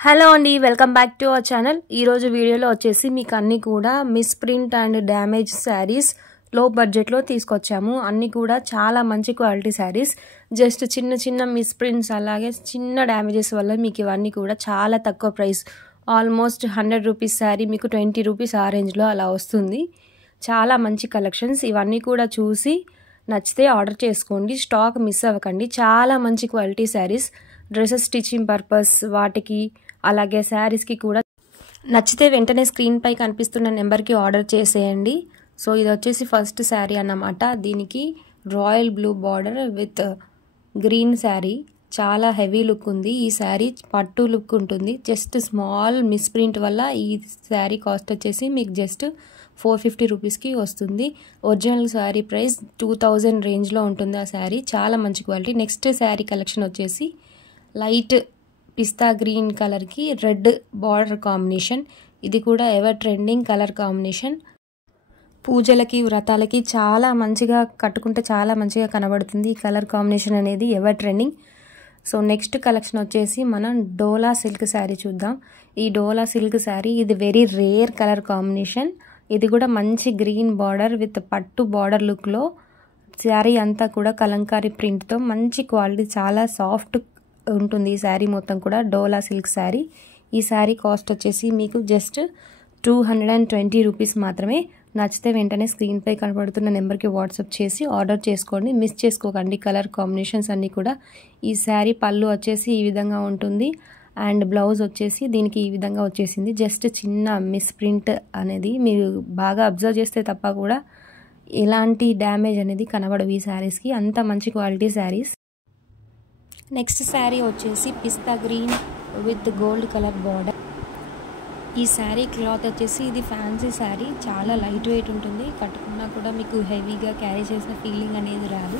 Hello అండి, welcome back to our channel. ఈరోజు వీడియోలో వచ్చేసి మీకు అన్నీ కూడా miss print and damage saris లో బడ్జెట్లో తీసుకొచ్చాము. అన్నీ కూడా చాలా మంచి క్వాలిటీ శారీస్. జస్ట్ చిన్న చిన్న మిస్ ప్రింట్స్ అలాగే చిన్న డ్యామేజెస్ వల్ల మీకు ఇవన్నీ కూడా చాలా తక్కువ ప్రైస్, ఆల్మోస్ట్ 100 రూపీస్ శారీ మీకు 20 రూపీస్ ఆ రేంజ్లో అలా వస్తుంది. చాలా మంచి కలెక్షన్స్. ఇవన్నీ కూడా చూసి నచ్చితే ఆర్డర్ చేసుకోండి, స్టాక్ మిస్ అవ్వకండి. చాలా మంచి quality saris, dresses stitching purpose వాటికి అలాగే శారీస్కి కూడా నచ్చితే వెంటనే స్క్రీన్పై కనిపిస్తున్న నెంబర్కి ఆర్డర్ చేసేయండి. సో ఇది వచ్చేసి ఫస్ట్ శారీ అన్నమాట. దీనికి royal blue border with green sari, చాలా హెవీ లుక్ ఉంది. ఈ శారీ పట్టు లుక్ ఉంటుంది. జస్ట్ స్మాల్ మిస్ ప్రింట్ వల్ల ఈ శారీ కాస్ట్ వచ్చేసి మీకు జస్ట్ 450 రూపీస్కి వస్తుంది. ఒరిజినల్ శారీ ప్రైస్ 2000 రేంజ్లో ఉంటుంది ఆ శారీ. చాలా మంచి క్వాలిటీ. నెక్స్ట్ శారీ కలెక్షన్ వచ్చేసి లైట్ పిస్తా గ్రీన్ కలర్కి రెడ్ బార్డర్ కాంబినేషన్. ఇది కూడా ఎవర్ ట్రెండింగ్ కలర్ కాంబినేషన్. పూజలకి వ్రతాలకి చాలా మంచిగా కట్టుకుంటే చాలా మంచిగా కనబడుతుంది ఈ కలర్ కాంబినేషన్ అనేది, ever trending. So next collection వచ్చేసి మనం డోలా సిల్క్ శారీ చూద్దాం. ఈ డోలా సిల్క్ శారీ ఇది వెరీ రేర్ కలర్ కాంబినేషన్. ఇది కూడా మంచి గ్రీన్ బార్డర్ విత్ పట్టు బార్డర్ లుక్లో శారీ అంతా కూడా కలంకారీ ప్రింట్తో మంచి క్వాలిటీ, చాలా సాఫ్ట్ ఉంటుంది ఈ శారీ మొత్తం కూడా. డోలా సిల్క్ శారీ. ఈ శారీ కాస్ట్ వచ్చేసి మీకు జస్ట్ 220 రూపీస్ మాత్రమే. నచ్చితే వెంటనే స్క్రీన్పై కనబడుతున్న నెంబర్కి వాట్సాప్ చేసి ఆర్డర్ చేసుకోండి, మిస్ చేసుకోకండి. కలర్ కాంబినేషన్స్ అన్నీ కూడా. ఈ శారీ పళ్ళు వచ్చేసి ఈ విధంగా ఉంటుంది అండ్ బ్లౌజ్ వచ్చేసి దీనికి ఈ విధంగా వచ్చేసింది. జస్ట్ చిన్న మిస్ ప్రింట్ అనేది మీరు బాగా అబ్జర్వ్ చేస్తే తప్ప కూడా ఎలాంటి డ్యామేజ్ అనేది కనబడవు ఈ శారీస్కి, అంత మంచి క్వాలిటీ శారీస్. నెక్స్ట్ శారీ వచ్చేసి pista green with gold colour border. ఈ శారీ క్లాత్ వచ్చేసి ఇది ఫ్యాన్సీ శారీ, చాలా లైట్ వెయిట్ ఉంటుంది. కట్టుకున్నా కూడా మీకు హెవీగా క్యారీ చేసిన ఫీలింగ్ అనేది రాదు.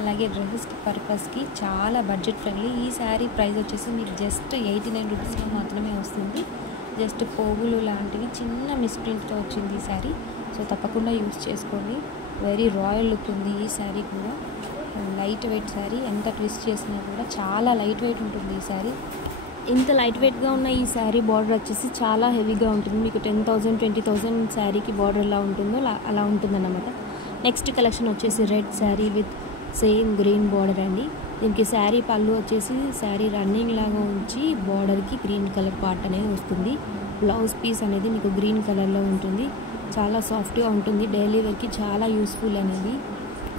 అలాగే డ్రెస్సెస్ పర్పస్కి చాలా బడ్జెట్ ఫ్రెండ్లీ. ఈ శారీ ప్రైస్ వచ్చేసి మీకు జస్ట్ 89 రూపీస్లో మాత్రమే వస్తుంది. జస్ట్ పోగులు లాంటివి చిన్న మిస్ ప్రింట్తో వచ్చింది ఈ శారీ. సో తప్పకుండా యూజ్ చేసుకోండి. వెరీ రాయల్ లుక్ ఉంది ఈ శారీ కూడా. లైట్ వెయిట్ శారీ, ఎంత ట్విస్ట్ చేసినా కూడా చాలా లైట్ వెయిట్ ఉంటుంది ఈ శారీ. ఇంత లైట్ వెయిట్గా ఉన్న ఈ శారీ బార్డర్ వచ్చేసి చాలా హెవీగా ఉంటుంది. మీకు 10,000 20,000 శారీకి బార్డర్ ఎలా ఉంటుందో అలా ఉంటుందన్నమాట. నెక్స్ట్ కలెక్షన్ వచ్చేసి red sari with same green border అండి. దీనికి శారీ పళ్ళు వచ్చేసి శారీ రన్నింగ్ లాగా ఉంచి బార్డర్కి గ్రీన్ కలర్ పార్ట్ అనేది వస్తుంది. బ్లౌజ్ పీస్ అనేది మీకు గ్రీన్ కలర్లో ఉంటుంది. చాలా సాఫ్ట్గా ఉంటుంది, డైలీ వేర్కి చాలా యూస్ఫుల్ అనేది.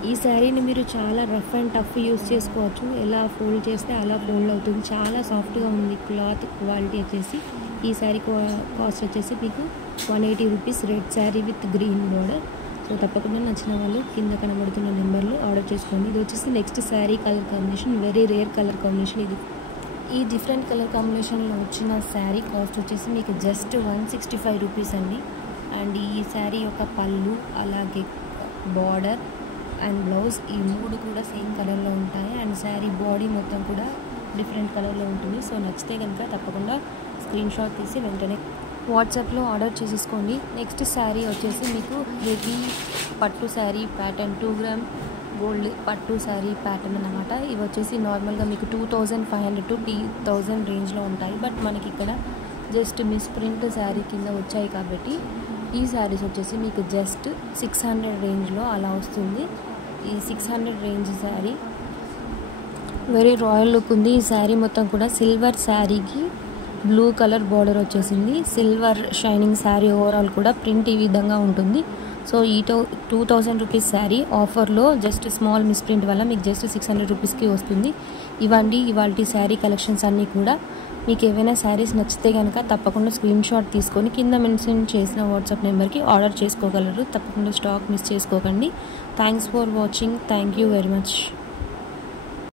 ఈ శారీని మీరు చాలా రఫ్ అండ్ టఫ్ యూస్ చేసుకోవచ్చు. ఎలా ఫోల్డ్ చేస్తే అలా ఫోల్డ్ అవుతుంది. చాలా సాఫ్ట్గా ఉంది క్లాత్ క్వాలిటీ వచ్చేసి. ఈ శారీ కాస్ట్ వచ్చేసి మీకు 180 rupees. Red sari with green border. So తప్పకుండా నచ్చిన వాళ్ళు కింద కనబడుతున్న నెంబర్లో ఆర్డర్ చేసుకోండి. ఇది వచ్చేసి next sari colour combination, very rare colour combination ఇది. ఈ డిఫరెంట్ కలర్ కాంబినేషన్లో వచ్చిన శారీ కాస్ట్ వచ్చేసి మీకు జస్ట్ 165 రూపీస్ అండి. అండ్ ఈ శారీ యొక్క పళ్ళు అలాగే బార్డర్ అండ్ బ్లౌజ్ ఈ మూడు కూడా సేమ్ కలర్లో ఉంటాయి. అండ్ శారీ బాడీ మొత్తం కూడా డిఫరెంట్ కలర్లో ఉంటుంది. సో నచ్చితే కనుక తప్పకుండా స్క్రీన్ షాట్ తీసి వెంటనే వాట్సాప్లో ఆర్డర్ చేసేసుకోండి. నెక్స్ట్ శారీ వచ్చేసి మీకు హెవీ పట్టు శారీ ప్యాటర్న్, 2 గ్రామ్ గోల్డ్ పట్టు శారీ ప్యాటర్న్ అన్నమాట. ఇవి వచ్చేసి నార్మల్గా మీకు 2500 to 3000 రేంజ్లో ఉంటాయి. బట్ మనకి ఇక్కడ జస్ట్ మిస్ ప్రింట్ శారీ కింద వచ్చాయి కాబట్టి ఈ శారీస్ వచ్చేసి మీకు జస్ట్ 600 రేంజ్లో అలా వస్తుంది. ఈ 600 range sari very royal look ఉంది. ఈ శారీ మొత్తం కూడా సిల్వర్ శారీకి బ్లూ కలర్ బార్డర్ వచ్చేసింది. సిల్వర్ షైనింగ్ శారీ ఓవరాల్ కూడా ప్రింట్ ఈ విధంగా ఉంటుంది. సో ఈ 2000 రూపీస్ శారీ ఆఫర్లో జస్ట్ స్మాల్ మిస్ ప్రింట్ వల్ల మీకు జస్ట్ 600 రూపీస్కి వస్తుంది. ఇవండి ఇవాల్టి శారీ కలెక్షన్స్ అన్నీ కూడా. మీకు ఏవైనా శారీస్ నచ్చితే కనుక తప్పకుండా స్క్రీన్ షాట్ తీసుకొని కింద మెన్షన్ చేసిన వాట్సాప్ నెంబర్కి ఆర్డర్ చేసుకోగలరు. తప్పకుండా స్టాక్ మిస్ చేసుకోకండి. Thanks for watching. Thank you very much.